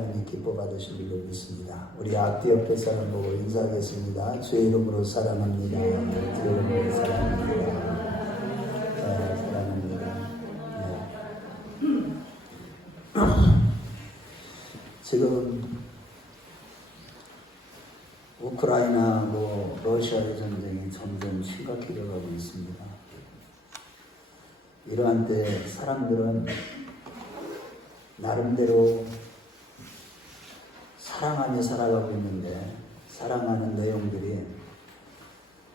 하나님이 기뻐 받으실 줄로 믿습니다. 우리 앞뒤 옆에 사람 보고 인사하겠습니다. 주의 이름으로 사랑합니다. 주의 이름으로 사랑합니다. 사랑합니다. 지금 우크라이나 러시아의 전쟁이 점점 심각해져 가고 있습니다. 이러한 때 사람들은 나름대로 사랑하며 살아가고 있는데, 사랑하는 내용들이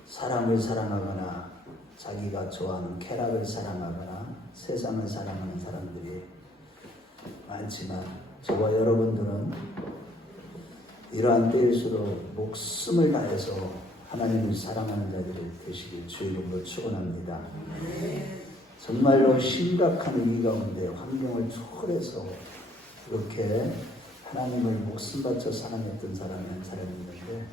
사람을 사랑하거나 자기가 좋아하는 쾌락을 사랑하거나 세상을 사랑하는 사람들이 많지만, 저와 여러분들은 이러한 때일수록 목숨을 다해서 하나님을 사랑하는 자들이 되시길 주의 이름으로 축원합니다. 정말로 심각한 위기 가운데 환경을 초월해서 그렇게 하나님을 목숨 바쳐 사랑했던 사람이 한 사람이 있는데,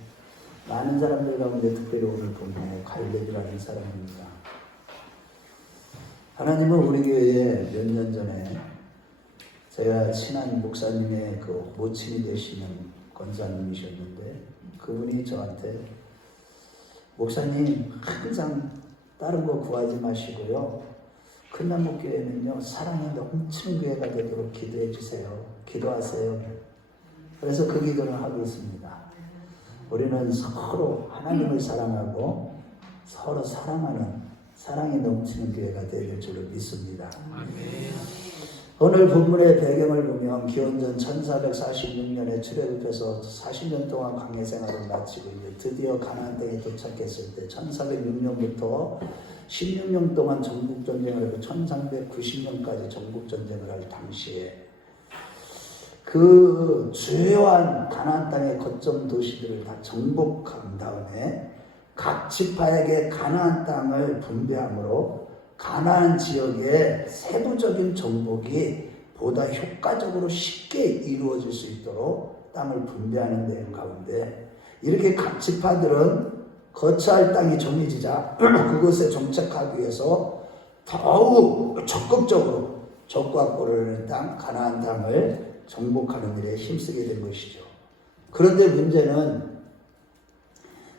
많은 사람들 가운데 특별히 오늘 본문에 갈렙이라는 사람입니다. 하나님은 우리 교회에 몇 년 전에 제가 친한 목사님의 그 모친이 되시는 권사님이셨는데, 그분이 저한테 목사님 항상 다른 거 구하지 마시고요, 큰남목교회는요 사랑이 넘치는 교회가 되도록 기도해 주세요. 기도하세요. 그래서 그 기도를 하고 있습니다. 우리는 서로 하나님을 사랑하고 서로 사랑하는 사랑이 넘치는 교회가 될 줄로 믿습니다. 오늘 본문의 배경을 보면 기원전 1446년에 출애굽해서 40년 동안 광야 생활을 마치고 이제 드디어 가나안 땅에 도착했을 때 1406년부터 16년 동안 전국전쟁을 하고 1390년까지 전국전쟁을 할 당시에 그 주요한 가나안 땅의 거점 도시들을 다 정복한 다음에 각 지파에게 가나안 땅을 분배함으로 가나안 지역의 세부적인 정복이 보다 효과적으로 쉽게 이루어질 수 있도록 땅을 분배하는 내용 가운데, 이렇게 각 지파들은 거처할 땅이 정해지자 그곳에 정착하기 위해서 더욱 적극적으로 적과 꼴을 땅 가나안 땅을 정복하는 일에 힘쓰게 된 것이죠. 그런데 문제는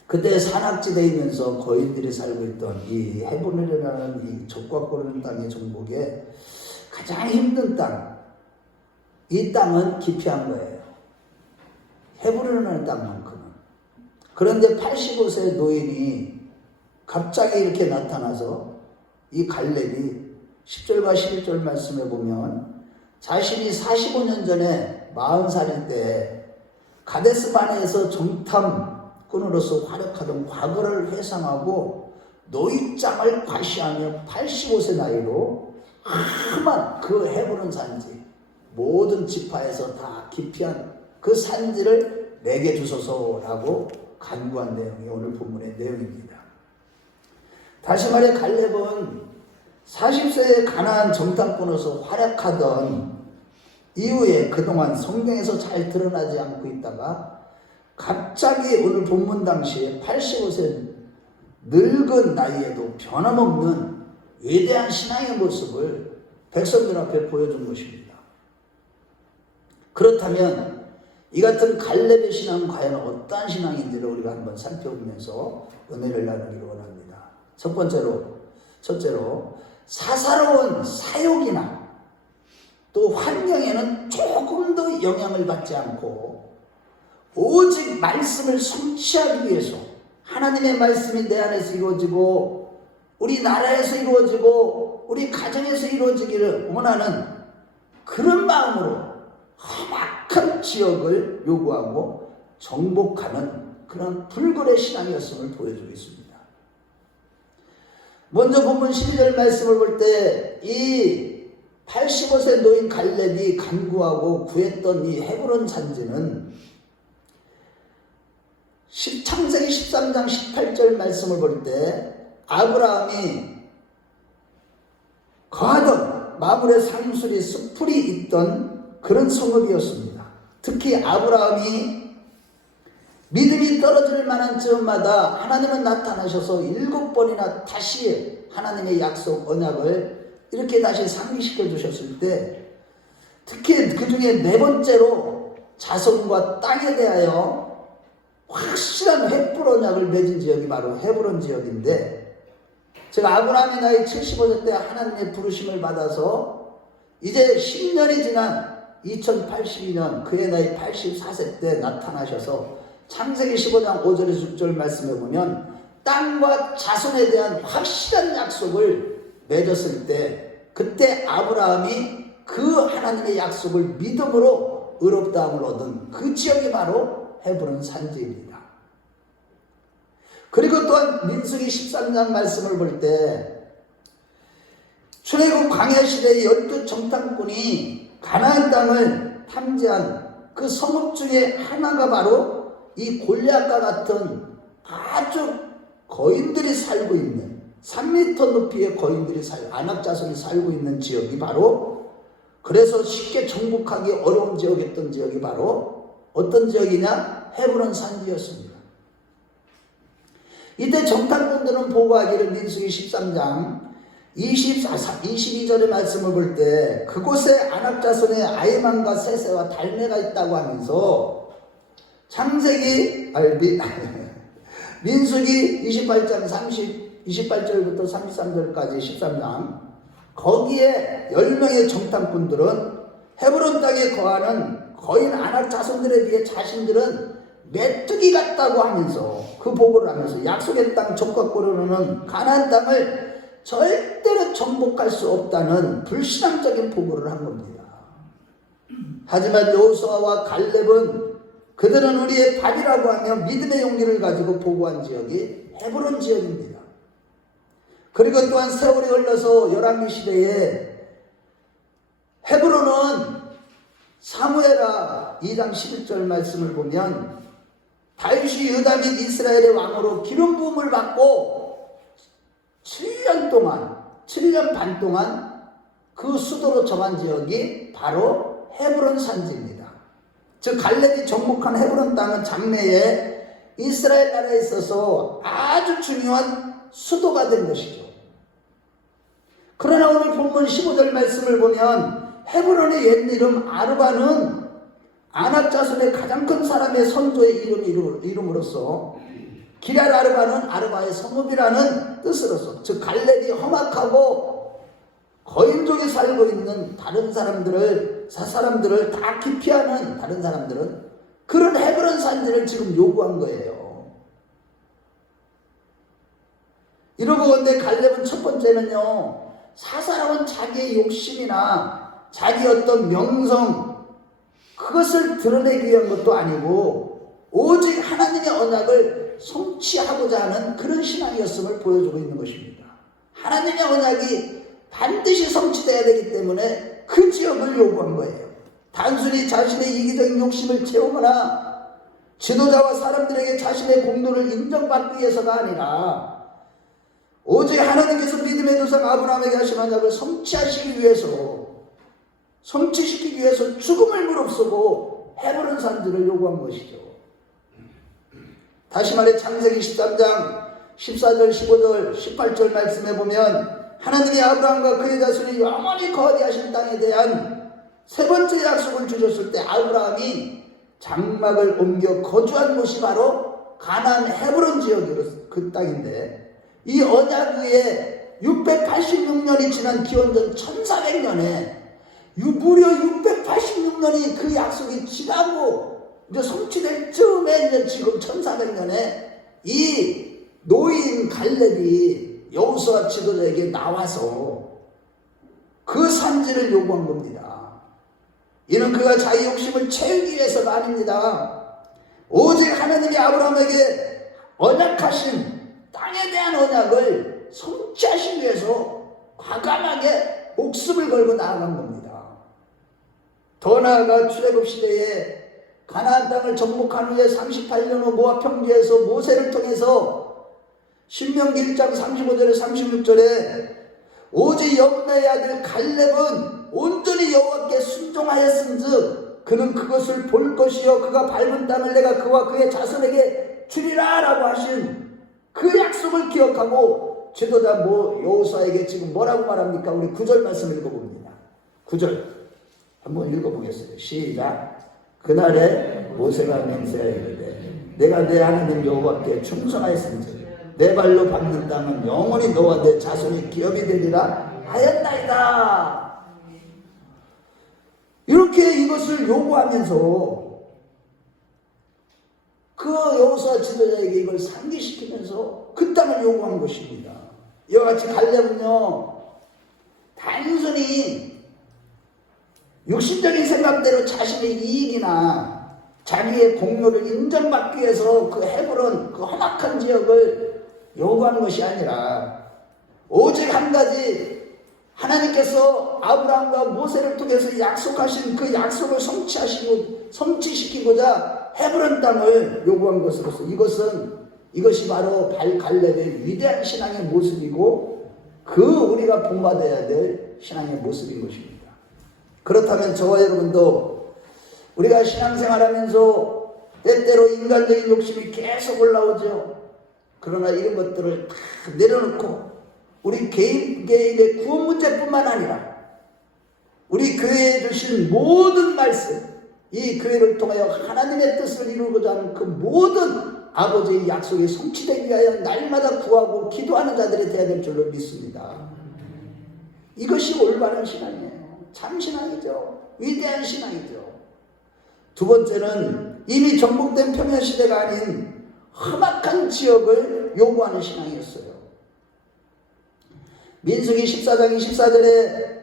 그때 산악지대이면서 거인들이 살고 있던 이 헤브론이라는 이 적과 꼴을 땅의 정복에 가장 힘든 땅, 이 땅은 기피한 거예요. 헤브론이라는 땅만큼은. 그런데 85세 노인이 갑자기 이렇게 나타나서 이 갈렙이 10절과 11절 말씀에 보면 자신이 45년 전에 40살일 때 가데스바네에서 정탐꾼으로서 활약하던 과거를 회상하고 노익장을 과시하며 85세 나이로 험한 그 헤브론 산지 모든 지파에서 다 기피한 그 산지를 내게 주소서라고 간구한 내용이 오늘 본문의 내용입니다. 다시 말해 갈렙은 40세에 가나안 정탐꾼으로서 활약하던 이후에 그동안 성경에서 잘 드러나지 않고 있다가 갑자기 오늘 본문 당시에 85세 늙은 나이에도 변함없는 위대한 신앙의 모습을 백성들 앞에 보여준 것입니다. 그렇다면 이 같은 갈렙의 신앙은 과연 어떠한 신앙인지를 우리가 한번 살펴보면서 은혜를 나누기를 원합니다. 첫째로 사사로운 사욕이나 또 환경에는 조금도 영향을 받지 않고 오직 말씀을 성취하기 위해서, 하나님의 말씀이 내 안에서 이루어지고 우리 나라에서 이루어지고 우리 가정에서 이루어지기를 원하는 그런 마음으로 험악한 지역을 요구하고 정복하는 그런 불굴의 신앙이었음을 보여주고 있습니다. 먼저 본문 12절 말씀을 볼 때 이 85세 노인 갈렙이 간구하고 구했던 이 헤브론 산지는 창세기 13장 18절 말씀을 볼 때 아브라함이 거하던 마물의 상수리 숲풀이 있던 그런 성읍이었습니다. 특히 아브라함이 믿음이 떨어질 만한 즈음마다 하나님은 나타나셔서 7번이나 다시 하나님의 약속 언약을 이렇게 다시 상기시켜 주셨을 때, 특히 그 중에 4번째로 자손과 땅에 대하여 확실한 횃불 언약을 맺은 지역이 바로 헤브론 지역인데, 제가 아브라함이 나이 75세 때 하나님의 부르심을 받아서 이제 10년이 지난 2082년 그의 나이 84세 때 나타나셔서 창세기 15장 5절에서 6절 말씀해 보면 땅과 자손에 대한 확실한 약속을 맺었을 때, 그때 아브라함이 그 하나님의 약속을 믿음으로 의롭다함을 얻은 그 지역이 바로 헤브론 산지입니다. 그리고 또한 민수기 13장 말씀을 볼 때 출애굽 광야 시대의 12 정탐꾼이 가나안 땅을 탐지한 그 성읍 중에 하나가 바로 이 골리앗과 같은 아주 거인들이 살고 있는 3m 높이의 거인들이 아낙 자손이 살고 있는 지역이 바로, 그래서 쉽게 정복하기 어려운 지역이었던 지역이 바로 어떤 지역이냐? 헤브론 산지였습니다. 이때 정탐꾼들은 보고하기를 민수기 13장 22절의 말씀을 볼 때 그곳에 아낙 자손의 아이만과 세세와 달메가 있다고 하면서 민수기 28장 28절부터 33절까지 13장, 거기에 10명의 정탐꾼들은 헤브론 땅에 거하는 거인 아낙 자손들에 비해 자신들은 메뚜기 같다고 하면서 그 보고를 하면서 약속의 땅 적과고로는 가나안 땅을 절대로 정복할 수 없다는 불신앙적인 보고를 한 겁니다. 하지만 여호수아와 갈렙은 그들은 우리의 밥이라고 하며 믿음의 용기를 가지고 보고한 지역이 헤브론 지역입니다. 그리고 또한 세월이 흘러서 열왕기 시대에 헤브론은 사무엘하 2장 11절 말씀을 보면 다윗이 유다 및 이스라엘의 왕으로 기름 부음을 받고 7년 반 동안 그 수도로 정한 지역이 바로 헤브론 산지입니다. 즉 갈렙이 정복한 헤브론 땅은 장래에 이스라엘 나라에 있어서 아주 중요한 수도가 된 것이죠. 그러나 오늘 본문 15절 말씀을 보면 헤브론의 옛 이름 아르바는 아낙 자손의 가장 큰 사람의 선조의 이름으로서 기럇 아르바는 아르바의 성읍이라는 뜻으로서, 즉 갈렙이 험악하고 거인족이 살고 있는 다른 사람들을 다 기피하는 다른 사람들은 그런 헤브론 산지를 지금 요구한 거예요. 이러고 근데 갈렙은 첫 번째는요, 사사로운 자기의 욕심이나 자기 어떤 명성, 그것을 드러내기 위한 것도 아니고 오직 하나님의 언약을 성취하고자 하는 그런 신앙이었음을 보여주고 있는 것입니다. 하나님의 언약이 반드시 성취되어야 되기 때문에 그 지역을 요구한 거예요. 단순히 자신의 이기적인 욕심을 채우거나 지도자와 사람들에게 자신의 공로를 인정받기 위해서가 아니라 오직 하나님께서 믿음의 조상 아브라함에게 하신 언약을 성취시키기 위해서 죽음을 무릅쓰고 헤브론 산지를 요구한 것이죠. 다시 말해 창세기 13장 14절 15절 18절 말씀해 보면 하나님이 아브라함과 그의 자손이 영원히 거하신 땅에 대한 세 번째 약속을 주셨을 때 아브라함이 장막을 옮겨 거주한 곳이 바로 가나안 헤브론 지역으로 그 땅인데, 이 언약 위에 686년이 지난 기원전 1400년에 무려 686년이 그 약속이 지나고 이제 성취될 즈음에 이제 지금 1400년에 이 노인 갈렙이 여호수아 지도자에게 나와서 그 산지를 요구한 겁니다. 이는 그가 자기 욕심을 채우기 위해서가 아닙니다. 오직 하나님이 아브라함에게 언약하신 땅에 대한 언약을 성취하시기 위해서 과감하게 목숨을 걸고 나아간 겁니다. 더 나아가 출애굽 시대에 가나안 땅을 정복한 후에 38년 후 모압 평지에서 모세를 통해서 신명기 1장 35절에 36절에 오직 여분의 아들 갈렙은 온전히 여호와께 순종하였은즉 그는 그것을 볼 것이요 그가 밟은 땅을 내가 그와 그의 자손에게 주리라 라고 하신 그 약속을 기억하고 지도자 여호수아에게 지금 뭐라고 말합니까? 우리 9절 말씀 읽어봅니다. 9절 한번 읽어보겠습니다. 시작. 그날에 모세가 맹세하기를 내가 내 하나님 여호와께 충성하였은지 내 발로 밟는 땅은 영원히 너와 내 자손이 기업이 되리라 하였나이다. 이렇게 이것을 요구하면서 그 여호수아 지도자에게 이걸 상기시키면서 그 땅을 요구한 것입니다. 이와 같이 갈렙은요, 단순히 육신적인 생각대로 자신의 이익이나 자기의 공로를 인정받기 위해서 그 헤브론 그 험악한 지역을 요구한 것이 아니라 오직 한 가지, 하나님께서 아브라함과 모세를 통해서 약속하신 그 약속을 성취시키고자 헤브론 땅을 요구한 것으로서 이것이 바로 갈렙의 위대한 신앙의 모습이고 그 우리가 본받아야 될 신앙의 모습인 것입니다. 그렇다면 저와 여러분도 우리가 신앙생활하면서 때때로 인간적인 욕심이 계속 올라오죠. 그러나 이런 것들을 다 내려놓고 우리 개인의 구원 문제뿐만 아니라 우리 교회에 주신 모든 말씀, 이 교회를 통하여 하나님의 뜻을 이루고자 하는 그 모든 아버지의 약속이 성취되기 위하여 날마다 구하고 기도하는 자들이 되어야 될 줄로 믿습니다. 이것이 올바른 신앙이에요. 참 신앙이죠. 위대한 신앙이죠. 두 번째는 이미 정복된 평야시대가 아닌 험악한 지역을 요구하는 신앙이었어요. 민수기 14장 24절에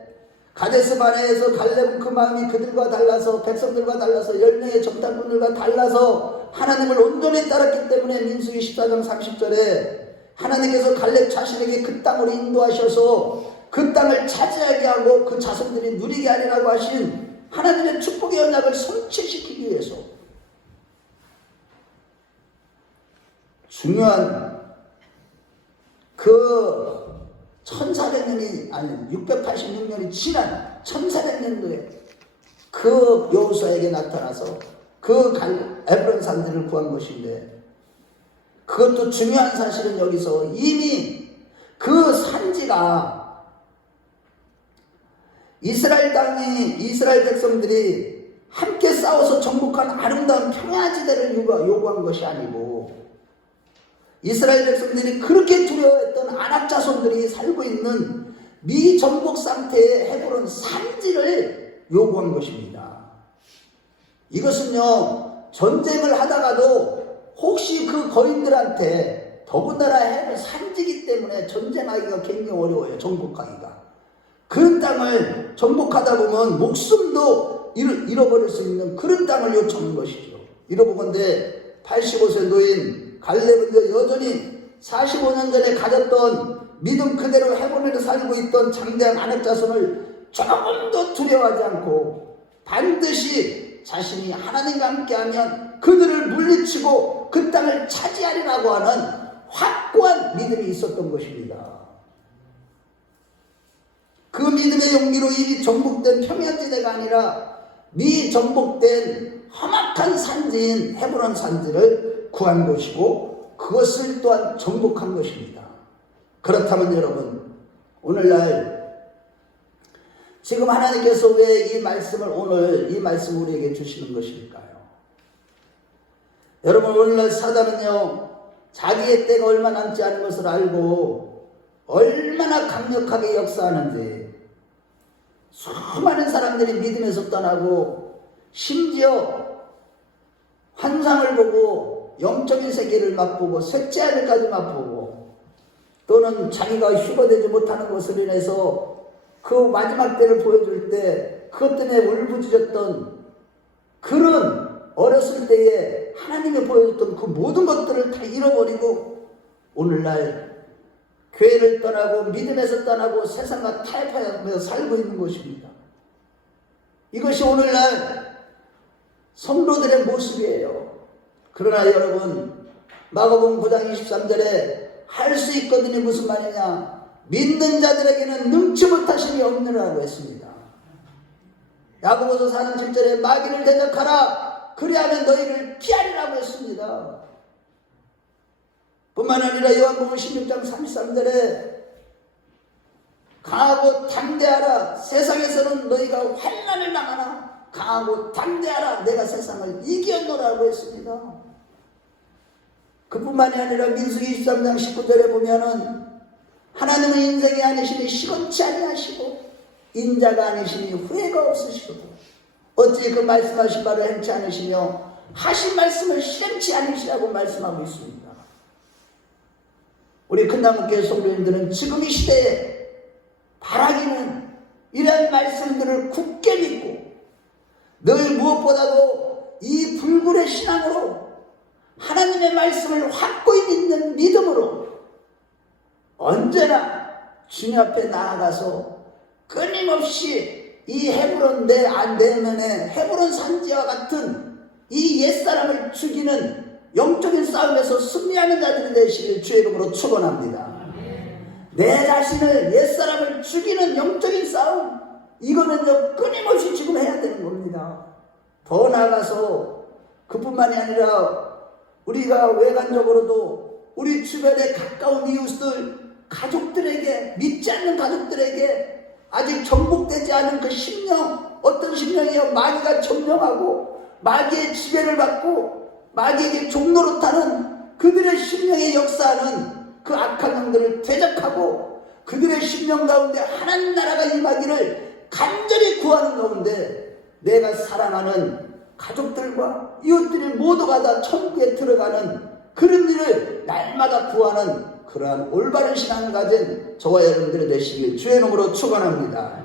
가데스 바네에서 갈렙은 그 마음이 그들과 달라서 백성들과 달라서 10명의 정탐꾼들과 달라서 하나님을 온전히 따랐기 때문에 민수기 14장 30절에 하나님께서 갈렙 자신에게 그 땅으로 인도하셔서 그 땅을 차지하게 하고 그 자손들이 누리게 하리라고 하신 하나님의 축복의 언약을 성취시키기 위해서 중요한 그 1400년이 아니 686년이 지난 1400년도에 그 여호수아에게 나타나서 그 에브론 산들을 구한 것인데, 그것도 중요한 사실은 여기서 이미 그 산지가 이스라엘 백성들이 함께 싸워서 정복한 아름다운 평야지대를 요구한 것이 아니고, 이스라엘 백성들이 그렇게 두려워했던 아낙 자손들이 살고 있는 미정복 상태의 헤브론 산지를 요구한 것입니다. 이것은요, 전쟁을 하다가도 혹시 그 거인들한테, 더군다나 헤브론 산지이기 때문에 전쟁하기가 굉장히 어려워요. 정복하기가. 그 땅을 정복하다 보면 목숨도 잃어버릴 수 있는 그런 땅을 요청한 것이죠. 이러보건대 85세 노인 갈렙은 여전히 45년 전에 가졌던 믿음 그대로 헤브론에 살고 있던 장대한 아낙 자손을 조금도 두려워하지 않고 반드시 자신이 하나님과 함께하면 그들을 물리치고 그 땅을 차지하리라고 하는 확고한 믿음이 있었던 것입니다. 그 믿음의 용기로 이미 정복된 평야지대가 아니라 미정복된 험악한 산지인 헤브론 산지를 구한 것이고 그것을 또한 정복한 것입니다. 그렇다면 여러분, 오늘날 지금 하나님께서 왜 이 말씀을 오늘 이 말씀을 우리에게 주시는 것일까요? 여러분, 오늘날 사단은요, 자기의 때가 얼마 남지 않은 것을 알고 얼마나 강력하게 역사하는지, 수많은 사람들이 믿음에서 떠나고 심지어 환상을 보고 영적인 세계를 맛보고 셋째 아들까지 맛보고, 또는 자기가 휴거되지 못하는 것으로 인해서 그 마지막 때를 보여줄 때 그것 때문에 울부짖었던 그런 어렸을 때에 하나님이 보여줬던 그 모든 것들을 다 잃어버리고 오늘날 교회를 떠나고 믿음에서 떠나고 세상과 타협하면서 살고 있는 것입니다. 이것이 오늘날 성도들의 모습이에요. 그러나 여러분, 마가복음 9장 23절에 할 수 있거든요. 무슨 말이냐? 믿는 자들에게는 능치 못하심이 없느라고 했습니다. 야고보서 4장 7절에 마귀를 대적하라, 그리하면 너희를 피하리라고 했습니다. 뿐만 아니라 요한복음 16장 33절에 강하고 담대하라, 세상에서는 너희가 환난을 당하나 강하고 담대하라. 내가 세상을 이겼노라고 했습니다. 그뿐만이 아니라 민수기 23장 19절에 보면은 하나님은 인생이 아니시니 시건치 아니하시고 인자가 아니시니 후회가 없으시고 어찌 그 말씀하신 바를 행치 않으시며 하신 말씀을 실행치 않으시라고 말씀하고 있습니다. 우리 큰나무교회 성도님들은 지금 이 시대에 바라기는 이런 말씀들을 굳게 믿고 늘 무엇보다도 이 불굴의 신앙으로 하나님의 말씀을 확고히 믿는 믿음으로 언제나 주님 앞에 나아가서 끊임없이 이 헤브론 내면에 헤브론 산지와 같은 이 옛사람을 죽이는 영적인 싸움에서 승리하는 자들이 되시길 주의 이름으로 축원합니다. 내 자신을 옛사람을 죽이는 영적인 싸움, 이거는요 끊임없이 지금 해야 되는 겁니다. 더 나아가서 그뿐만이 아니라 우리가 외관적으로도 우리 주변의 가까운 이웃들, 가족들에게, 믿지 않는 가족들에게 아직 정복되지 않은 그 심령, 어떤 심령이요? 마귀가 점령하고 마귀의 지배를 받고 마귀에게 종노릇하는 그들의 심령에 역사하는 그 악한 영들을 대적하고 그들의 심령 가운데 하나님 나라가 임하기를 간절히 구하는 가운데 내가 사랑하는 가족들과 이웃들이 모두가 다 천국에 들어가는 그런 일을 날마다 구하는 그러한 올바른 신앙을 가진 저와 여러분들이 되시길 주의 이름으로 축원합니다.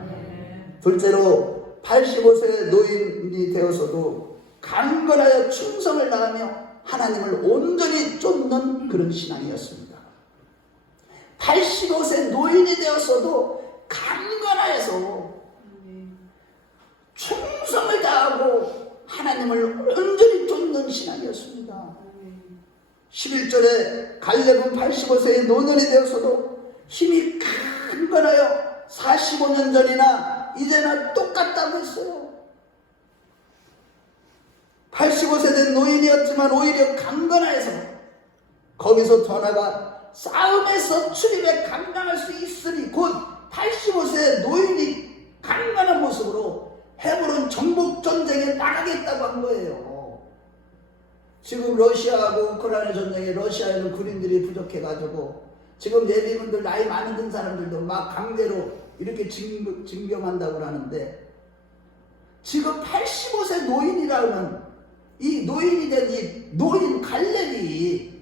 둘째로 85세 노인이 되어서도 강건하여 충성을 다하며 하나님을 온전히 쫓는 그런 신앙이었습니다. 85세 노인이 되어서도 강건하여서 충성을 다하고 하나님을 온전히 쫓는 신앙이었습니다. 11절에 갈렙은 85세의 노년이 되어서도 힘이 강건하여 45년 전이나 이제나 똑같다고 했어요. 85세 된 노인이었지만 오히려 강건하여서 거기서 더 나아가 싸움에서 출입에 감당할 수 있으니 곧 85세 노인이 강건한 모습으로 헤브론 정복 전쟁에 나가겠다고 한 거예요. 지금 러시아하고 우크라이나 전쟁에 러시아에는 군인들이 부족해가지고 지금 예비군들 나이 많은 든 사람들도 막 강제로 이렇게 징병한다고 하는데 지금 85세 노인이라는 이 노인이 된 이 노인 갈렙이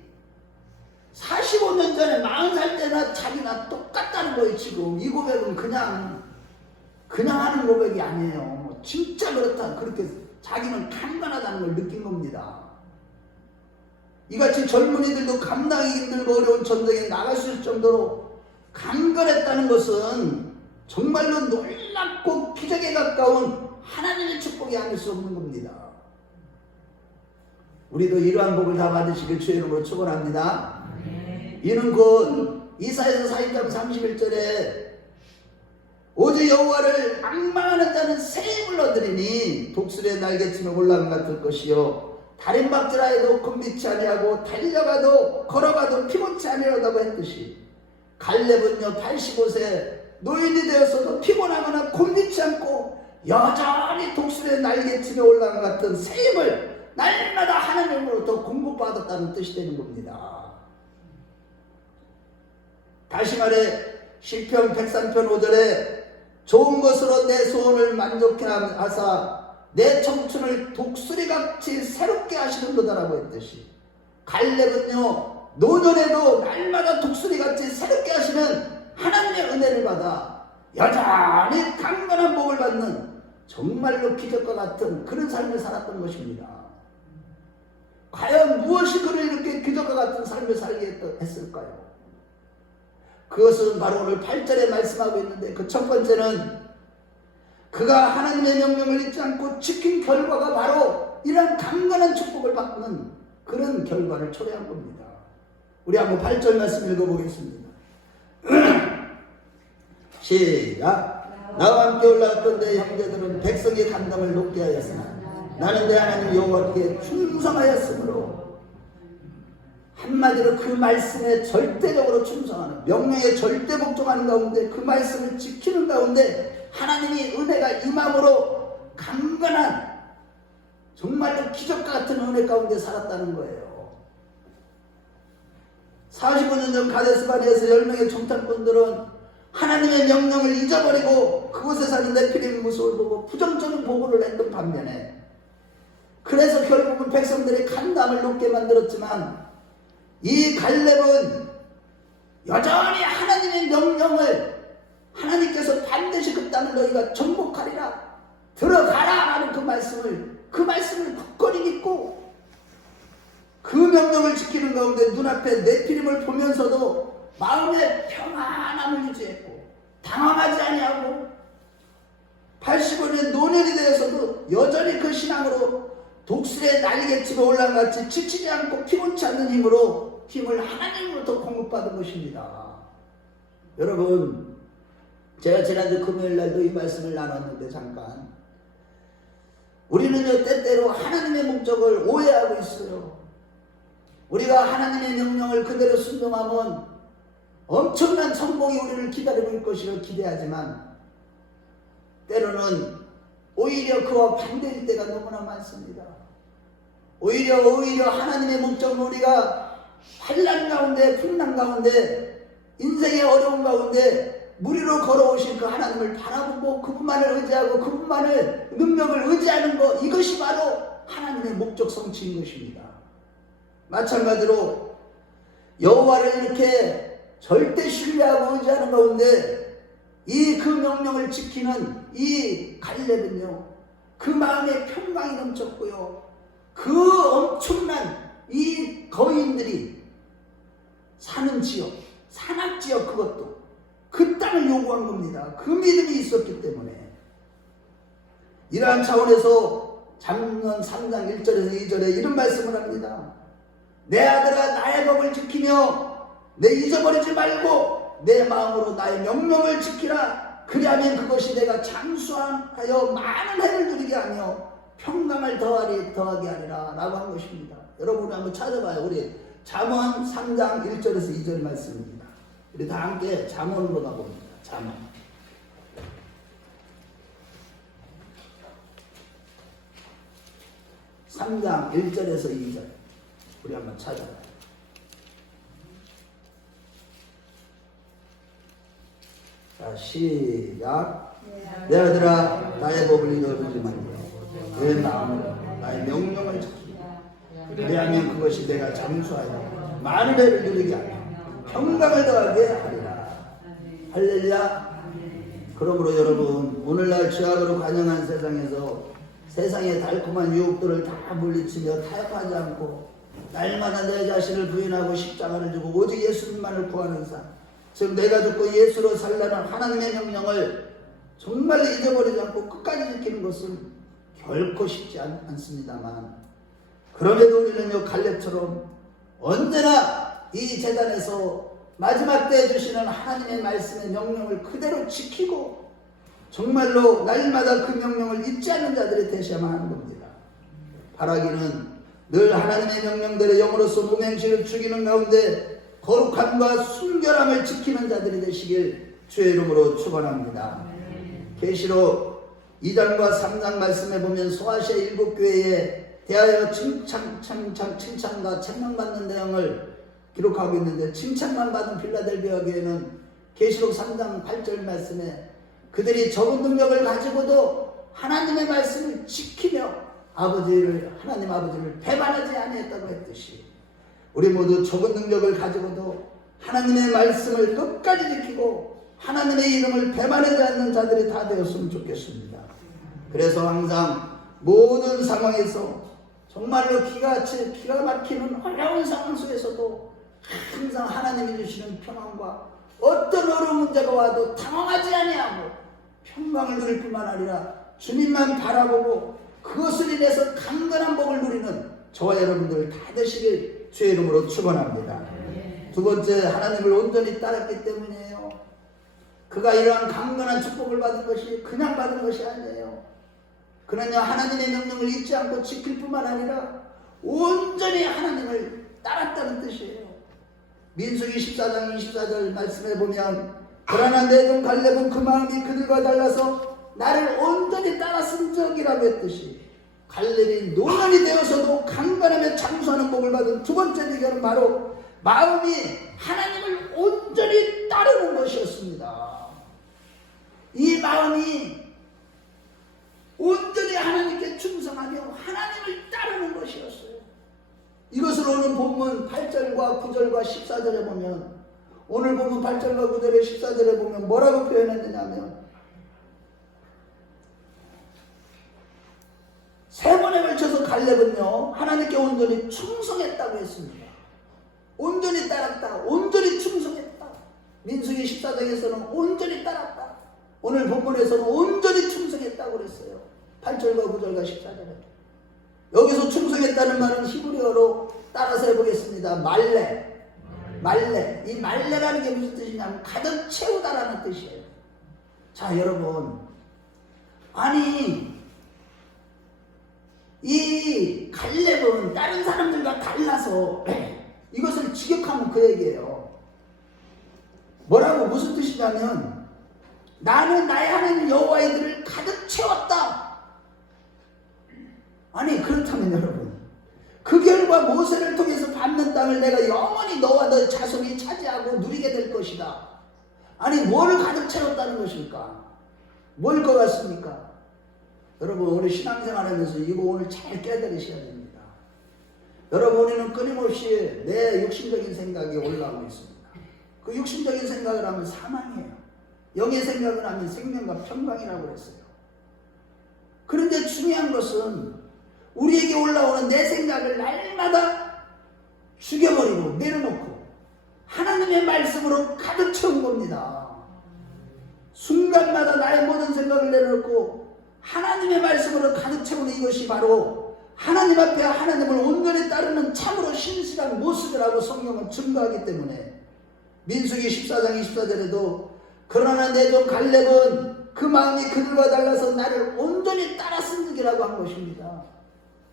45년 전에 40살 때나 자기나 똑같다는 거예요. 지금 이 고백은 그냥 하는 고백이 아니에요. 진짜 그렇다. 그렇게 자기는 강건하다는 걸 느낀 겁니다. 이같이 젊은이들도 감당하기 힘들고 어려운 전쟁에 나갈 수 있을 정도로 강건했다는 것은 정말로 놀랍고 기적에 가까운 하나님의 축복이 아닐 수 없는 겁니다. 우리도 이러한 복을 다 받으시길 주의 이름으로 축원합니다. 이는 곧 이사야서 42장 31절에 오직 여호와를 앙망하는 자는 새 힘을 얻으리니 독수리의 날개치며 올라간 같을 것이요 달인박질하여도 곤비치 아니하고 달려가도 걸어가도 피곤치 아니하다고 했듯이 갈렙은요 85세 노인이 되었어도 피곤하거나 곤비치 않고 여전히 독수리의 날개치며 올라간 같은 새 힘을 날마다 하나님으로부터 공급받았다는 뜻이 되는 겁니다. 다시 말해 시편 103편 5절에 좋은 것으로 내 소원을 만족해 하사 내 청춘을 독수리같이 새롭게 하시는도다라고 했듯이 갈렙은요 노년에도 날마다 독수리같이 새롭게 하시는 하나님의 은혜를 받아 여전히 강건한 복을 받는 정말로 기적과 같은 그런 삶을 살았던 것입니다. 과연 무엇이 그를 이렇게 기적과 같은 삶을 살게 했을까요? 그것은 바로 오늘 8절에 말씀하고 있는데 그 첫 번째는 그가 하나님의 명령을 잊지 않고 지킨 결과가 바로 이런 강건한 축복을 받는 그런 결과를 초래한 겁니다. 우리 한번 8절 말씀 읽어보겠습니다. 시작. 나와 함께 올라갔던 내 형제들은 백성의 감당을 높게 하였으나 나는 내 하나님 여호와께 충성하였으므로 한마디로 그 말씀에 절대적으로 충성하는 명령에 절대 복종하는 가운데 그 말씀을 지키는 가운데 하나님이 은혜가 임함으로 강건한 정말로 기적 같은 은혜 가운데 살았다는 거예요. 45년 전 가데스 바네아에서 10명의 정탐꾼들은 하나님의 명령을 잊어버리고 그곳에 사는 네피림 모습을 보고 부정적인 보고를 했던 반면에, 그래서 결국은 백성들의 간담을 높게 만들었지만, 이 갈렙은 여전히 하나님의 명령을, 하나님께서 반드시 그 땅을 너희가 정복하리라, 들어가라 라는 그 말씀을 굳건히 믿고 그 명령을 지키는 가운데 눈앞에 네피림을 보면서도 마음의 평안함을 유지했고 당황하지 아니하고 85년 노년이 되어서도 여전히 그 신앙으로 독수리의 날개집에 올라갔지 지치지 않고 피곤치 않는 힘을 하나님으로부터 공급받은 것입니다. 여러분, 제가 지난주 금요일날도 이 말씀을 나눴는데 잠깐, 우리는요 때때로 하나님의 목적을 오해하고 있어요. 우리가 하나님의 명령을 그대로 순종하면 엄청난 성공이 우리를 기다리고 있을 것이라 기대하지만, 때로는 오히려 그와 반대일 때가 너무나 많습니다. 오히려 하나님의 목적은 우리가 환난 가운데, 풍랑 가운데, 인생의 어려움 가운데 무리로 걸어오신 그 하나님을 바라보고 그분만을 의지하고 그분만을 능력을 의지하는 것, 이것이 바로 하나님의 목적 성취인 것입니다. 마찬가지로 여호와를 이렇게 절대 신뢰하고 의지하는 가운데 이 그 명령을 지키는 이 갈렙은요, 그 마음에 평강이 넘쳤고요, 그 엄청난 이 거인들이 사는 지역, 산악지역, 그것도 그 땅을 요구한 겁니다. 그 믿음이 있었기 때문에. 이러한 차원에서 잠언 3장 1절에서 2절에 이런 말씀을 합니다. 내 아들아, 나의 법을 지키며 내 잊어버리지 말고 내 마음으로 나의 명령을 지키라. 그리하면 그것이 내가 장수하여 많은 해를 누리게 하며 평강을 더하게 하리라 라고 한 것입니다. 여러분 한번 찾아봐요. 우리 잠언 3장 1절에서 2절 말씀입니다. 우리 다 함께 잠언으로 가봅니다. 잠언. (3장) 1절에서 2절 우리 한번 찾아봐요. 자, 시작. 내 아들아, 나의 법을 잊어버리지 말고 내 마음으로 나의 명령을 지키라. 그리하면 그것이 내가 장수하여 많은 해를 누리게 하며 평강을 더하게 하리라. 할렐루야. 그러므로 여러분, 오늘날 죄악으로 관영한 세상에서 세상의 달콤한 유혹들을 다 물리치며 타협하지 않고 날마다 내 자신을 부인하고 십자가를 지고 오직 예수님만을 구하는 삶, 즉 내가 죽고 예수로 살라는 하나님의 명령을 정말 잊어버리지 않고 끝까지 지키는 것은 결코 쉽지 않습니다만, 그럼에도 우리는요 갈렙처럼 언제나 이 제단에서 마지막 때에 주시는 하나님의 말씀의 명령을 그대로 지키고 정말로 날마다 그 명령을 잊지 않는 자들이 되셔야만 하는 겁니다. 바라기는 늘 하나님의 명령대로 영으로서 무맹실을 죽이는 가운데 거룩함과 순결함을 지키는 자들이 되시길 주의 이름으로 축원합니다. 계시록 2장과 3장 말씀에 보면 소아시아 7교회에 대하여 칭찬과 찬양받는 내용을 기록하고 있는데, 칭찬만 받은 필라델비아 교회는 계시록 3장 8절 말씀에 그들이 적은 능력을 가지고도 하나님의 말씀을 지키며 하나님 아버지를 배반하지 아니했다고 했듯이, 우리 모두 적은 능력을 가지고도 하나님의 말씀을 끝까지 지키고 하나님의 이름을 배반하지 않는 자들이 다 되었으면 좋겠습니다. 그래서 항상 모든 상황에서 정말로 기가 막히는 어려운 상황 속에서도 항상 하나님이 주시는 평안과 어떤 어려운 문제가 와도 당황하지 아니하고 평강을 누릴 뿐만 아니라 주님만 바라보고 그것을 인해서 강건한 복을 누리는 저와 여러분들 다 되시길 주의 이름으로 축원합니다. 두 번째, 하나님을 온전히 따랐기 때문이에요. 그가 이러한 강건한 축복을 받은 것이 그냥 받은 것이 아니에요. 그러냐, 하나님의 명령을 잊지 않고 지킬 뿐만 아니라 온전히 하나님을 따랐다는 뜻이에요. 민수기 14장 24절 말씀에 보면, 그러나 내 종 갈렙은 그 마음이 그들과 달라서 나를 온전히 따랐은 적이라고 했듯이 갈렙이 노년이 되어서도 강건하며 장수하는 복을 받은 두 번째 비결은 바로 마음이 하나님을 온전히 따르는 것이었습니다. 이 마음이 온전히 하나님께 충성하며 하나님을 따르는 것이었어요. 이것을 오늘 본문 8절과 9절과 14절에 보면, 오늘 본문 8절과 9절에 14절에 보면 뭐라고 표현했느냐면, 세 번에 걸쳐서 갈렙은요 하나님께 온전히 충성했다고 했습니다. 온전히 따랐다, 온전히 충성했다. 민수기 14장에서는 온전히 따랐다, 오늘 본문에서는 온전히 충성했다고 그랬어요. 8절과 9절과 14절에. 여기서 충성했다는 말은 히브리어로 따라서 해보겠습니다. 말레. 이 말레라는 게 무슨 뜻이냐면 가득 채우다라는 뜻이에요. 자, 여러분, 아니 이 갈렙은 다른 사람들과 달라서 이것을 직역하면 그 얘기예요. 뭐라고, 무슨 뜻이냐면 나는 나의 하나님 여호와의 들을 가득 채웠다. 아니 그렇다면 여러분, 그 결과 모세를 통해서 받는 땅을 내가 영원히 너와 너의 자손이 차지하고 누리게 될 것이다. 아니 뭐를 가득 채웠다는 것일까? 뭘 것 같습니까? 여러분, 우리 신앙생활 하면서 이거 오늘 잘 깨달으셔야 됩니다. 여러분, 우리는 끊임없이 내 육신적인 생각이 올라오고 있습니다. 그 육신적인 생각을 하면 사망이에요. 영의 생각을 하면 생명과 평강이라고 했어요. 그런데 중요한 것은 우리에게 올라오는 내 생각을 날마다 죽여버리고 내려놓고 하나님의 말씀으로 가득 채운 겁니다. 순간마다 나의 모든 생각을 내려놓고 하나님의 말씀으로 가득 채우는 이것이 바로 하나님 앞에 하나님을 온전히 따르는 참으로 신실한 모습이라고 성경은 증거하기 때문에 민수기 14장 24절에도 그러나 내 종 갈렙은 그 마음이 그들과 달라서 나를 온전히 따랐음이라고 한 것입니다.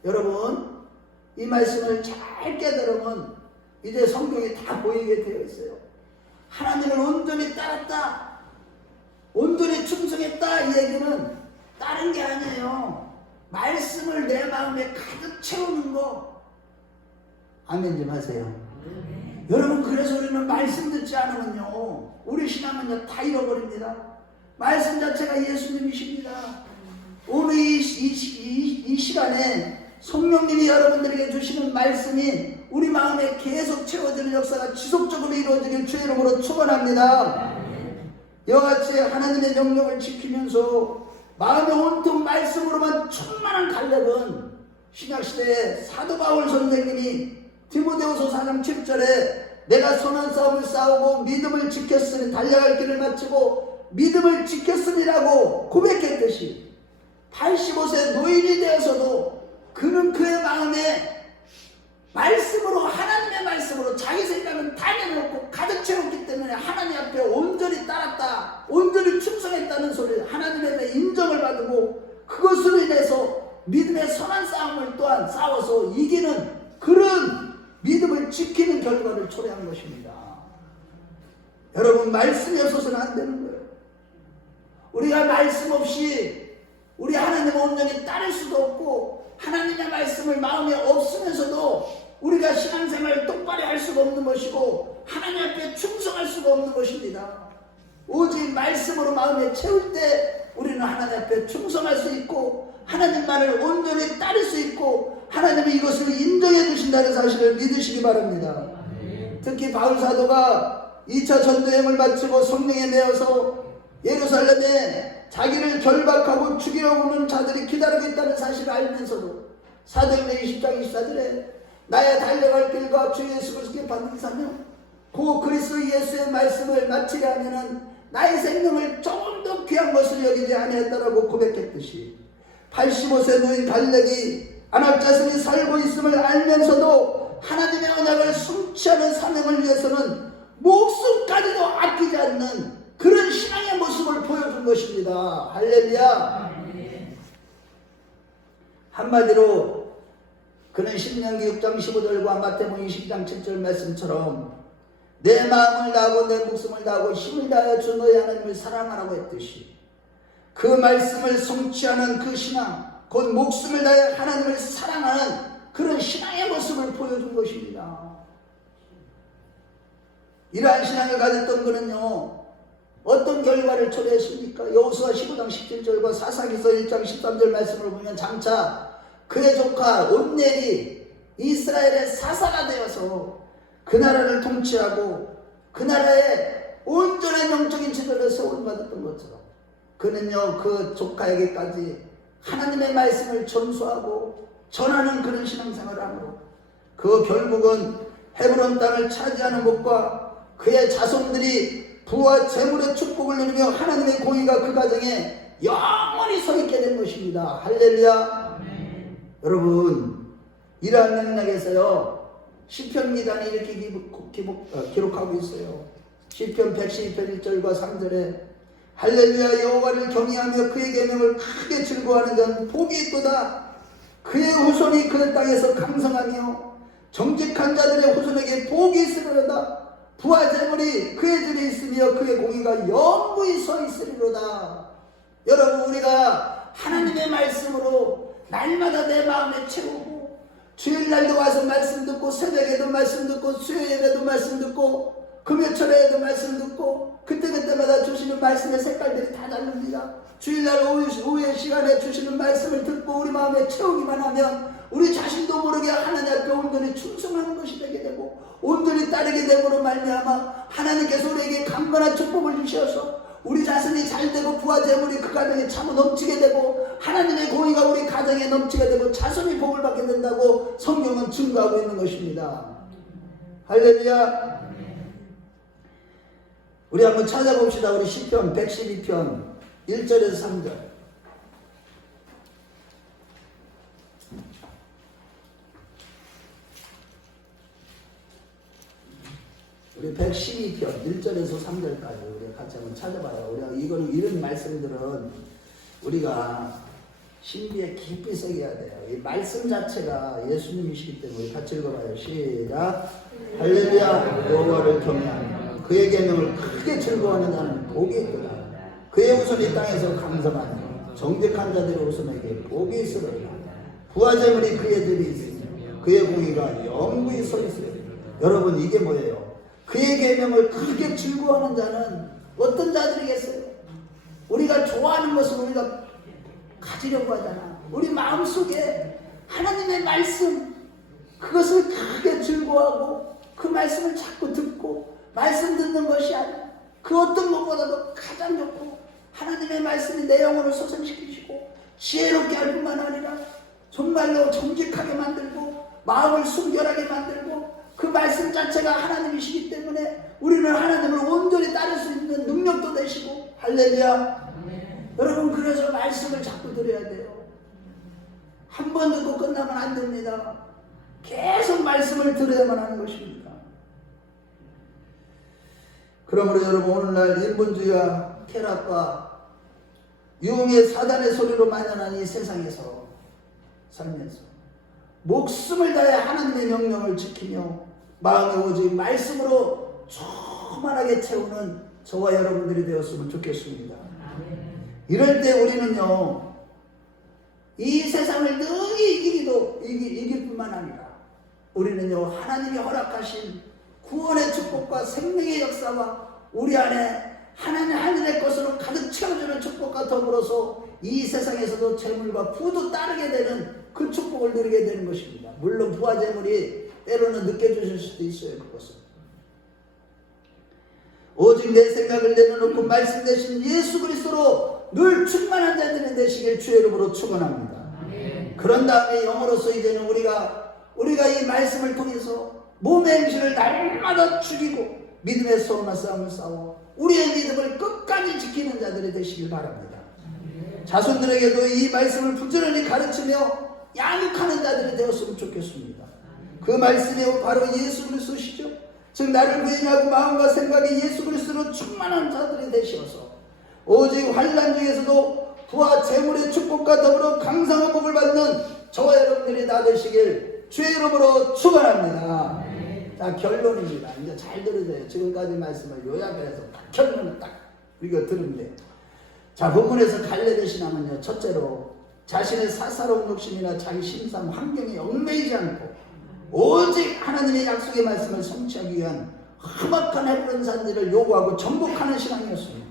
여러분, 이 말씀을 잘 깨달으면 이제 성경이 다 보이게 되어 있어요. 하나님을 온전히 따랐다, 온전히 충성했다, 이 얘기는 다른 게 아니에요. 말씀을 내 마음에 가득 채우는 거. 아멘 좀 하세요. 여러분, 그래서 우리는 말씀 듣지 않으면요 우리 신앙은요 다 잃어버립니다. 말씀 자체가 예수님이십니다. 오늘 이 시간에 성령님이 여러분들에게 주시는 말씀이 우리 마음에 계속 채워지는 역사가 지속적으로 이루어지길 주의 이름으로 축원합니다. 이와 같이 하나님의 명령을 지키면서 마음의 온통 말씀으로만 충만한 갈렙은 신약시대에 사도 바울 선생님이 디모데후서 4장 7절에 내가 선한 싸움을 싸우고 믿음을 지켰으니 달려갈 길을 마치고 믿음을 지켰으니라고 고백했듯이 85세 노인이 되어서도 그는 그의 마음에 말씀으로, 하나님의 말씀으로 자기 생각은 다 내놓고 가득 채웠기 때문에 하나님 앞에 온전히 따랐다, 온전히 충성했다는 소리를 하나님의 인정을 받고 그것으로 인해서 믿음의 선한 싸움을 또한 싸워서 이기는 그런 믿음을 지키는 결과를 초래한 것입니다. 여러분, 말씀이 없어서는 안 되는 거예요. 우리가 말씀 없이 우리 하나님을 온전히 따를 수도 없고 하나님의 말씀을 마음에 없으면서도 우리가 신앙생활을 똑바로 할 수가 없는 것이고 하나님 앞에 충성할 수가 없는 것입니다. 오직 말씀으로 마음에 채울 때 우리는 하나님 앞에 충성할 수 있고 하나님만을 온전히 따를 수 있고 하나님이 이것을 인정해 주신다는 사실을 믿으시기 바랍니다. 특히 바울 사도가 2차 전도여행을 마치고 성령에 매여서 예루살렘에 자기를 결박하고 죽이려고 오는 자들이 기다리고 있다는 사실을 알면서도 사도행전 20장 24절에 나의 달려갈 길과 주 예수 그리스도께 반응하며 그 그리스도 예수의 말씀을 마치려 하면은 나의 생명을 조금 더 귀한 것을 여기지 아니했다라고 고백했듯이 85세 노인 갈렙이 안할 자신이 살고 있음을 알면서도 하나님의 언약을 성취하는 사명을 위해서는 목숨까지도 아끼지 않는 그런 신앙의 모습을 보여준 것입니다. 할렐루야. 한마디로 그는 신명기 6장 15절과 마태복음 20장 7절 말씀처럼 내 마음을 다하고 내 목숨을 다하고 힘을 다하여 주 너의 하나님을 사랑하라고 했듯이 그 말씀을 성취하는 그 신앙, 곧 목숨을 다해 하나님을 사랑하는 그런 신앙의 모습을 보여준 것입니다. 이러한 신앙을 가졌던 그는요, 어떤 결과를 초래했습니까? 여호수아 15장 17절과 사사기서 1장 13절 말씀을 보면 장차 그의 조카 온넬이 이스라엘의 사사가 되어서 그 나라를 통치하고 그 나라의 온전한 영적인 지도를 세움받았던 것처럼 그는요, 그 조카에게까지 하나님의 말씀을 전수하고 전하는 그런 신앙생활을 함으로 그 결국은 헤브론 땅을 차지하는 것과 그의 자손들이 부와 재물의 축복을 누리며 하나님의 공의가 그 가정에 영원히 서 있게 된 것입니다. 할렐루야. 여러분, 이러한 맥락에서요, 시편 기단이 이렇게 기록하고 있어요. 시편 112편 1절과 3절에 할렐루야, 여호와를 경외하며 그의 계명을 크게 즐거워하는 자는 복이 있도다. 그의 후손이 그 땅에서 강성하며 정직한 자들의 후손에게 복이 있으리로다. 부와 재물이 그의 집에 있으며 그의 공의가 영구히 서 있으리로다. 여러분, 우리가 하나님의 말씀으로 날마다 내 마음에 채우고 주일날도 와서 말씀 듣고 새벽에도 말씀 듣고 수요일에도 말씀 듣고 금요철에도 말씀 듣고 그때마다 주시는 말씀의 색깔들이 다 다릅니다. 주일날 오후의 시간에 주시는 말씀을 듣고 우리 마음에 채우기만 하면 우리 자신도 모르게 하나님 앞에 온전히 충성하는 것이 되게 되고 온전히 따르게 됨으로 말미암아 하나님께서 우리에게 강건한 축복을 주셔서 우리 자신이 잘되고 부와 재물이 그 가정에 차고 넘치게 되고 하나님의 공의가 우리 가정에 넘치게 되고 자손이 복을 받게 된다고 성경은 증거하고 있는 것입니다. 할렐루야. 우리 한번 찾아봅시다. 우리 시편 112편 1절에서 3절. 우리 112편 1절에서 3절까지 우리 같이 한번 찾아봐요. 우리가 이런 말씀들은 우리가 신비에 깊이 새겨야 돼요. 이 말씀 자체가 예수님이시기 때문에 우리 같이 읽어봐요. 시작. 할렐루야, 여호와를 경외하며 그의 계명을 크게 즐거워하는 자는 복이 있도다. 그의 후손이 땅에서 강성하며 정직한 자들의 후손에게 복이 있으리라. 부와 재물이 그의 집에 있으며 그의 공의가 영구히 서 있으리라. 여러분, 이게 뭐예요? 그의 계명을 크게 즐거워하는 자는 어떤 자들이겠어요? 우리가 좋아하는 것을 우리가 가지려고 하잖아. 우리 마음속에 하나님의 말씀, 그것을 크게 즐거워하고 그 말씀을 자꾸 듣고 말씀 듣는 것이 아니라 그 어떤 것보다도 가장 좋고 하나님의 말씀이 내 영혼을 소생시키시고 지혜롭게 할 뿐만 아니라 정말로 정직하게 만들고 마음을 순결하게 만들고 그 말씀 자체가 하나님이시기 때문에 우리는 하나님을 온전히 따를 수 있는 능력도 되시고. 할렐루야. 여러분, 그래서 말씀을 자꾸 들어야 돼요. 한 번 듣고 끝나면 안 됩니다. 계속 말씀을 들어야만 하는 것입니다. 그러므로 여러분, 오늘날 인본주의와 쾌락과 유흥의 사단의 소리로 만연한 이 세상에서 살면서 목숨을 다해 하나님의 명령을 지키며 마음의 오직 말씀으로 충만하게 채우는 저와 여러분들이 되었으면 좋겠습니다. 이럴 때 우리는요, 이 세상을 능히 이길 뿐만 아니라 우리는요, 하나님이 허락하신 구원의 축복과 생명의 역사와 우리 안에 하나님 하늘의 것으로 가득 채워주는 축복과 더불어서 이 세상에서도 재물과 부도 따르게 되는 그 축복을 누리게 되는 것입니다. 물론 부와 재물이 때로는 늦게 주실 수도 있어요. 그것은 오직 내 생각을 내려놓고 말씀 대신 예수 그리스도로 늘 충만한 자들이 되시길 주의 이름으로 축원합니다. 그런 다음에 영으로서 이제는 우리가 이 말씀을 통해서 몸의 행실을 날마다 죽이고 믿음의 선한 싸움을 싸워 우리의 믿음을 끝까지 지키는 자들이 되시길 바랍니다. 자손들에게도 이 말씀을 부지런히 가르치며 양육하는 자들이 되었으면 좋겠습니다. 그 말씀이 바로 예수 그리스도시죠. 즉 나를 부인하고 마음과 생각이 예수 그리스도로 충만한 자들이 되시어서 오직 환난 중에서도 부와 재물의 축복과 더불어 강성한 복을 받는 저와 여러분들이 다 되시길 주의 이름으로 축원합니다. 자, 결론입니다. 이제 잘 들으세요. 지금까지 말씀을 요약해서 결론을 딱 우리가 들은데 자, 본문에서 갈렙의 신앙은요, 첫째로 자신의 사사로운 욕심이나 자기 심상 환경에 얽매이지 않고 오직 하나님의 약속의 말씀을 성취하기 위한 험악한 헤브론 산지를 요구하고 정복하는 신앙이었습니다.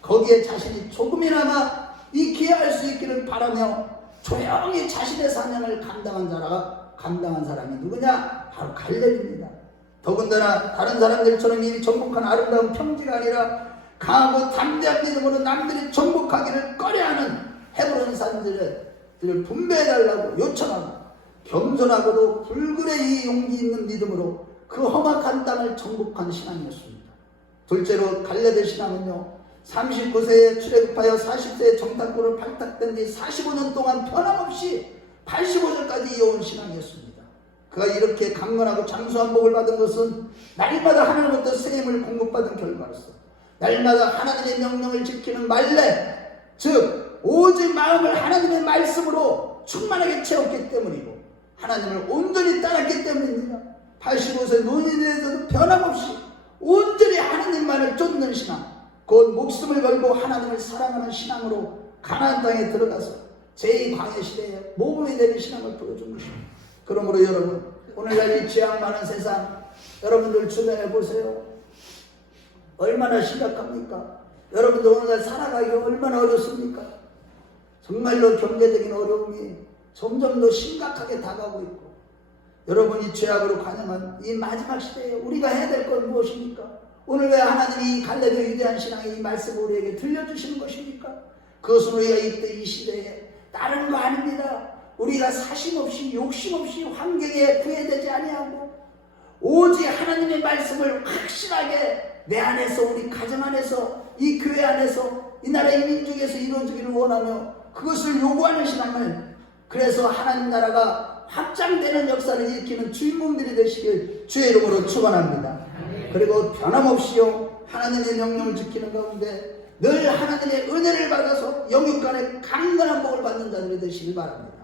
거기에 자신이 조금이나마 익히할 수 있기를 바라며 조용히 자신의 사명을 감당한 사람이 누구냐? 바로 갈렙입니다. 더군다나 다른 사람들처럼 이미 정복한 아름다운 평지가 아니라 강하고 담대한 믿음으로 남들이 정복하기를 꺼려하는 헤브론 산지를 분배해달라고 요청하고 겸손하고도 불굴의 이 용기 있는 믿음으로 그 험악한 땅을 정복한 신앙이었습니다. 둘째로 갈렙의 신앙은요, 39세에 출애굽하여 40세에 정탐꾼을 발탁된 뒤 45년 동안 변함없이 85세까지 이어온 신앙이었습니다. 그가 이렇게 강건하고 장수한 복을 받은 것은 날마다 하나님부터 새 힘을 공급받은 결과로서 날마다 하나님의 명령을 지키는 말레, 즉 오직 마음을 하나님의 말씀으로 충만하게 채웠기 때문이고 하나님을 온전히 따랐기 때문입니다. 85세 노인에 대해서도 변함없이 온전히 하나님만을 쫓는 신앙, 곧 목숨을 걸고 하나님을 사랑하는 신앙으로 가나안 땅에 들어가서 제2광해 시대에 모범이 되는 신앙을 보여준 것입니다. 그러므로 여러분, 오늘날 이 죄악 많은 세상, 여러분들 주변에 보세요. 얼마나 심각합니까? 여러분들 오늘날 살아가기가 얼마나 어렵습니까? 정말로 경제적인 어려움이 점점 더 심각하게 다가오고 있고, 여러분이 죄악으로 관영한 이 마지막 시대에 우리가 해야 될 건 무엇입니까? 오늘 왜 하나님이 이 갈렙의 위대한 신앙의 이 말씀을 우리에게 들려주시는 것입니까? 그것은 우리가 이때 이 시대에 다른 거 아닙니다. 우리가 사심없이 욕심없이 환경에 구애되지 아니하고 오직 하나님의 말씀을 확실하게 내 안에서, 우리 가정 안에서, 이 교회 안에서, 이 나라의 민족에서 이루어지기를 원하며 그것을 요구하는 신앙을, 그래서 하나님 나라가 확장되는 역사를 일으키는 주인공들이 되시길 주의 이름으로 축원합니다. 그리고 변함없이요, 하나님의 명령을 지키는 가운데 늘 하나님의 은혜를 받아서 영육간에 강건한 복을 받는 자들이 되시길 바랍니다.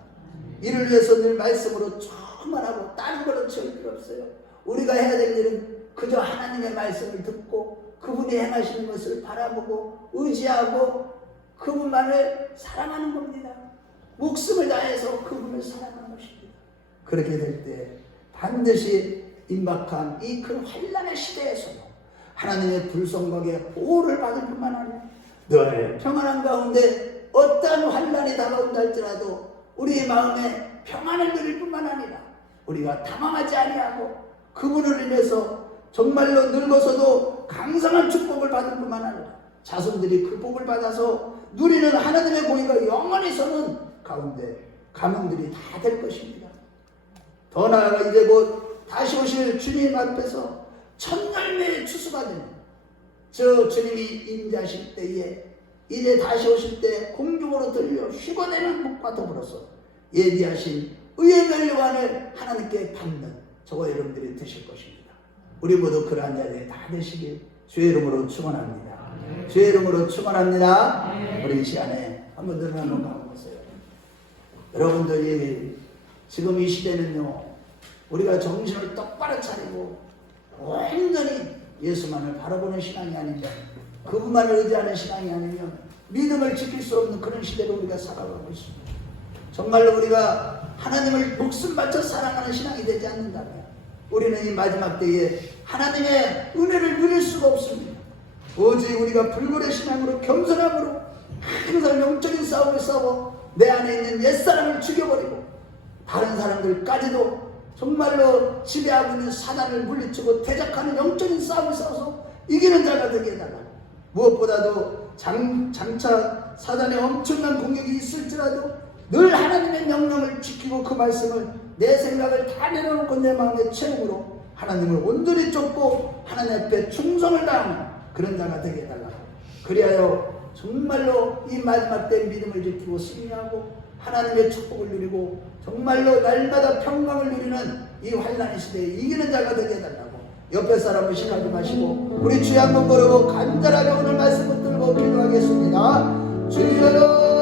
이를 위해서 늘 말씀으로 충만하고 다른 걸로 채울 필요 없어요. 우리가 해야 될 일은 그저 하나님의 말씀을 듣고 그분이 행하시는 것을 바라보고 의지하고 그분만을 사랑하는 겁니다. 목숨을 다해서 그분을 사랑하는 것입니다. 그렇게 될 때 반드시 임박한 이 큰 환난의 시대에서도 하나님의 불성각의 보호를 받을 뿐만 아니라 늘 평안한 가운데 어떠한 환난이 다가온다 할지라도 우리의 마음에 평안을 누릴 뿐만 아니라 우리가 당황하지 아니하고 그분을 인해서 정말로 늙어서도 강성한 축복을 받을 뿐만 아니라 자손들이 그 복을 받아서 누리는 하나님의 공의가 영원히 서는 가운데 가문들이 다 될 것입니다. 더 나아가 이제 곧 다시 오실 주님 앞에서 첫 열매의 추수가 되는 저 주님이 임재하실 때에 이제 다시 오실 때 공중으로 들려 휘고내는 복과 더불어서 예비하신 의의 멸류관을 하나님께 받는 저와 여러분들이 되실 것입니다. 우리 모두 그러한 자리에 다 되시길 주의 이름으로 축원합니다. 주의 이름으로 축원합니다. 우리 이 시간에 한번 들어가는 거 보세요. 여러분들이 지금 이 시대는요, 우리가 정신을 똑바로 차리고 온전히 예수만을 바라보는 신앙이 아니면, 그분만을 의지하는 신앙이 아니면 믿음을 지킬 수 없는 그런 시대로 우리가 살아가고 있습니다. 정말로 우리가 하나님을 목숨 바쳐 사랑하는 신앙이 되지 않는다면 우리는 이 마지막 때에 하나님의 은혜를 누릴 수가 없습니다. 오직 우리가 불굴의 신앙으로 겸손함으로 항상 영적인 싸움을 싸워 내 안에 있는 옛사람을 죽여버리고 다른 사람들까지도 정말로 지배하고 있는 사단을 물리치고 대적하는 영적인 싸움을 싸워서 이기는 자가 되게 해달라. 무엇보다도 장차 사단의 엄청난 공격이 있을지라도 늘 하나님의 명령을 지키고 그 말씀을 내 생각을 다 내려놓고 내 마음의 체험으로 하나님을 온전히 쫓고 하나님 앞에 충성을 다하는 그런 자가 되게 해달라. 그리하여 정말로 이 마지막 때 믿음을 지키고 승리하고 하나님의 축복을 누리고 정말로 날마다 평강을 누리는 이 환난의 시대에 이기는 자가 되게 해달라고 옆에 사람을 시각하지 마시고 우리 주여 한번 부르고 간절하게 오늘 말씀 붙들고 기도하겠습니다. 주여